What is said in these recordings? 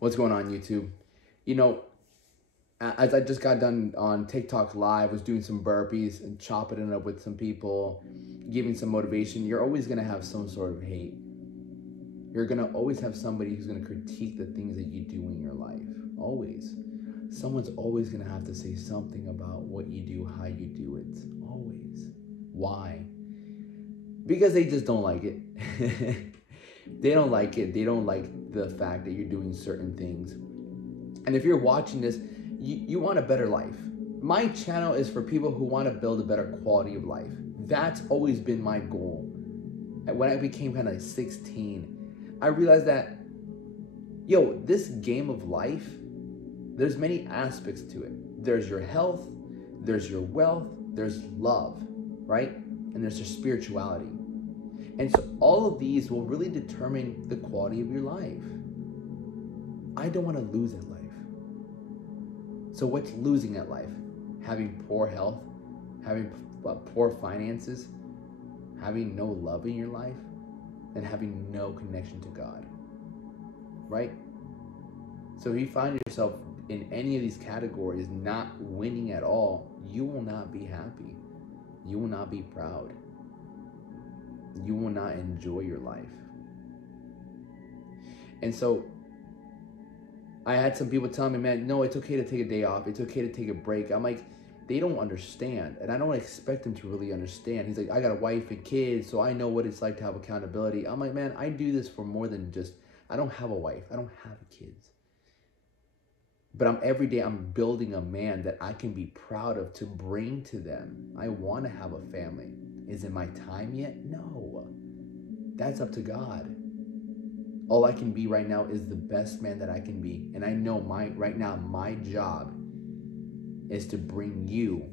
What's going on, YouTube? You know, as I just got done on TikTok live, was doing some burpees and chopping it up with some people, giving some motivation. You're always gonna have some sort of hate. You're gonna always have somebody who's gonna critique the things that you do in your life. Always. Someone's always gonna have to say something about what you do, how you do it. Always. Why? Because they just don't like it. They don't like it. They don't like the fact that you're doing certain things. And if you're watching this, you want a better life. My channel is for people who want to build a better quality of life. That's always been my goal. When I became kind of 16, I realized that, this game of life, there's many aspects to it. There's your health, there's your wealth, there's love, right? And there's your spirituality. And so all of these will really determine the quality of your life. I don't want to lose at life. So what's losing at life? Having poor health, having poor finances, having no love in your life, and having no connection to God, right? So if you find yourself in any of these categories not winning at all, you will not be happy. You will not be proud. You will not enjoy your life. And so I had some people telling me, man, no, it's okay to take a day off. It's okay to take a break. I'm like, they don't understand. And I don't expect them to really understand. He's like, I got a wife and kids, so I know what it's like to have accountability. I'm like, man, I do this for more than just, I don't have a wife. I don't have kids. But every day I'm building a man that I can be proud of to bring to them. I want to have a family. Is it my time yet? No. That's up to God. All I can be right now is the best man that I can be. And I know right now my job is to bring you,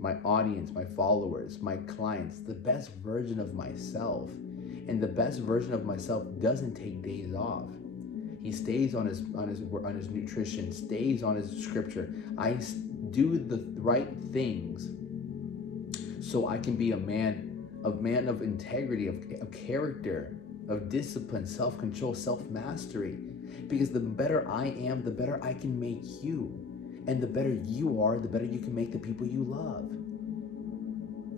my audience, my followers, my clients, the best version of myself. And the best version of myself doesn't take days off. He stays on his nutrition, stays on his scripture. I do the right things so I can be a man of integrity, of character, of discipline, self-control, self-mastery. Because the better I am, the better I can make you. And the better you are, the better you can make the people you love.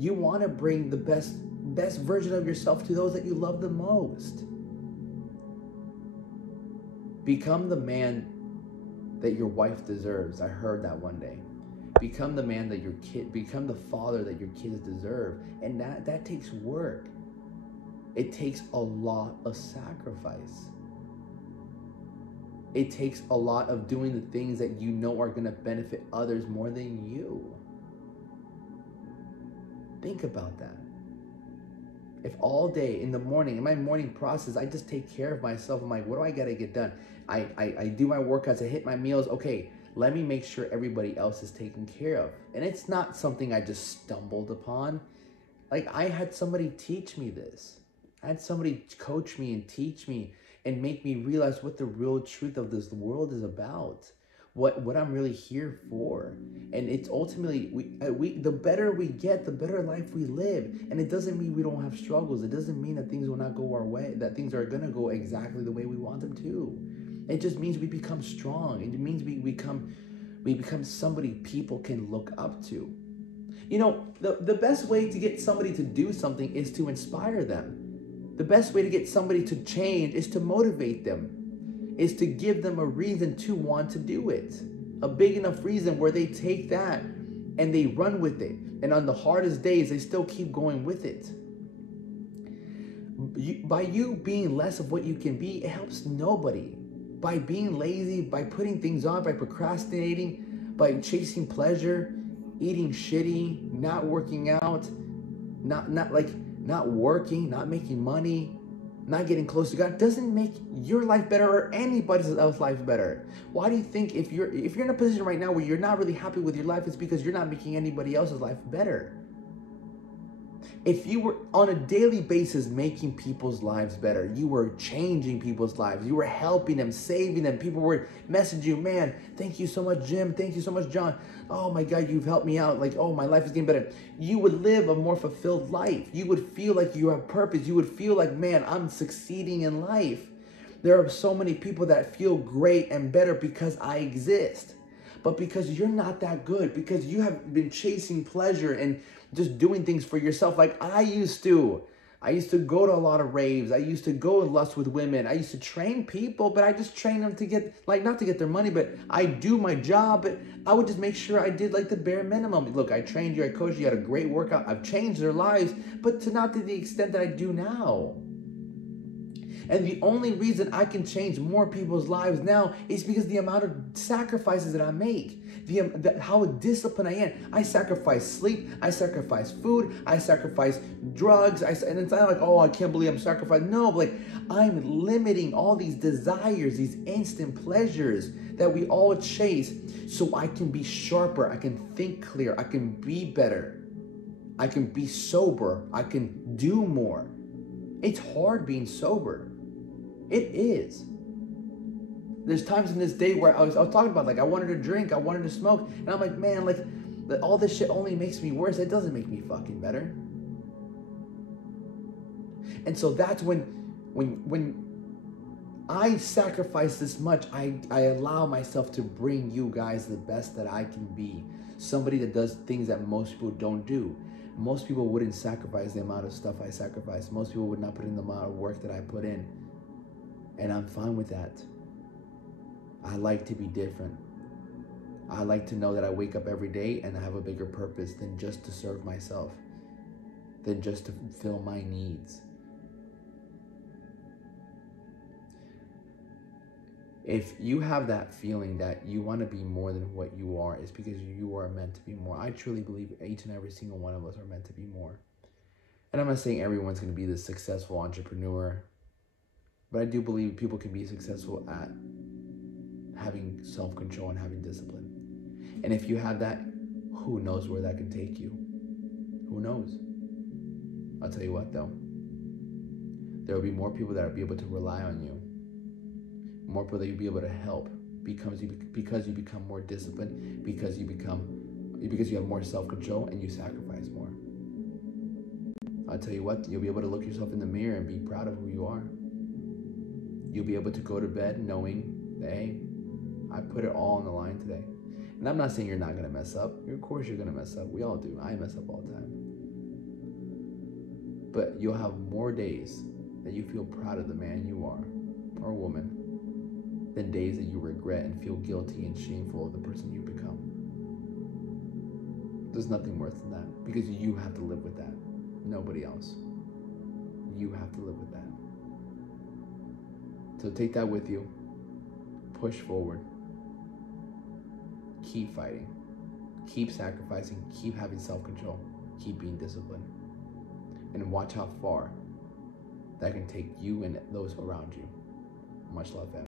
You want to bring the best version of yourself to those that you love the most. Become the man that your wife deserves. I heard that one day. Become the man that become the father that your kids deserve. And that takes work. It takes a lot of sacrifice. It takes a lot of doing the things that you know are going to benefit others more than you. Think about that. If all day in the morning, in my morning process, I just take care of myself. I'm like, what do I got to get done? I do my workouts, I hit my meals. Okay, let me make sure everybody else is taken care of. And it's not something I just stumbled upon. Like, I had somebody teach me this. I had somebody coach me and teach me and make me realize what the real truth of this world is about. What I'm really here for. And it's ultimately, the better we get, the better life we live. And it doesn't mean we don't have struggles. It doesn't mean that things will not go our way, that things are going to go exactly the way we want them to. It just means we become strong. It means we become somebody people can look up to. The best way to get somebody to do something is to inspire them. The best way to get somebody to change is to motivate them, is to give them a reason to want to do it. A big enough reason where they take that and they run with it. And on the hardest days, they still keep going with it. By you being less of what you can be, it helps nobody. By being lazy, by putting things on, by procrastinating, by chasing pleasure, eating shitty, not working out, not working, not making money, not getting close to God, doesn't make your life better or anybody else's life better. Why do you think if you're in a position right now where you're not really happy with your life, it's because you're not making anybody else's life better? If you were on a daily basis making people's lives better, you were changing people's lives, you were helping them, saving them, people were messaging you, man, thank you so much, Jim, thank you so much, John, oh my God, you've helped me out, like, oh, my life is getting better. You would live a more fulfilled life. You would feel like you have purpose. You would feel like, man, I'm succeeding in life. There are so many people that feel great and better because I exist. But because you're not that good, because you have been chasing pleasure and just doing things for yourself like I used to. I used to go to a lot of raves. I used to go and lust with women. I used to train people, but I just train them to get, like, not to get their money, but I do my job. But I would just make sure I did like the bare minimum. Look, I trained you, I coached you, you had a great workout. I've changed their lives, but to not to the extent that I do now. And the only reason I can change more people's lives now is because the amount of sacrifices that I make, how disciplined I am. I sacrifice sleep, I sacrifice food, I sacrifice drugs, and it's not like, oh, I can't believe I'm sacrificing. No, like I'm limiting all these desires, these instant pleasures that we all chase so I can be sharper, I can think clear, I can be better, I can be sober, I can do more. It's hard being sober. It is. There's times in this day where I was talking about, like, I wanted to drink, I wanted to smoke, and I'm like, man, like, all this shit only makes me worse. It doesn't make me fucking better. And so that's when I sacrifice this much, I allow myself to bring you guys the best that I can be. Somebody that does things that most people don't do. Most people wouldn't sacrifice the amount of stuff I sacrifice. Most people would not put in the amount of work that I put in. And I'm fine with that. I like to be different. I like to know that I wake up every day and I have a bigger purpose than just to serve myself, than just to fulfill my needs. If you have that feeling that you want to be more than what you are, it's because you are meant to be more. I truly believe each and every single one of us are meant to be more. And I'm not saying everyone's going to be this successful entrepreneur, but I do believe people can be successful at having self-control and having discipline. And if you have that, who knows where that can take you? Who knows? I'll tell you what, though. There will be more people that will be able to rely on you. More people that you'll be able to help because you become more disciplined, because you have more self-control and you sacrifice more. I'll tell you what, you'll be able to look yourself in the mirror and be proud of who you are. You'll be able to go to bed knowing that, hey, I put it all on the line today. And I'm not saying you're not going to mess up. Of course you're going to mess up. We all do. I mess up all the time. But you'll have more days that you feel proud of the man you are or woman than days that you regret and feel guilty and shameful of the person you become. There's nothing worse than that because you have to live with that. Nobody else. You have to live with that. So take that with you. Push forward. Keep fighting. Keep sacrificing. Keep having self-control. Keep being disciplined. And watch how far that can take you and those around you. Much love, fam.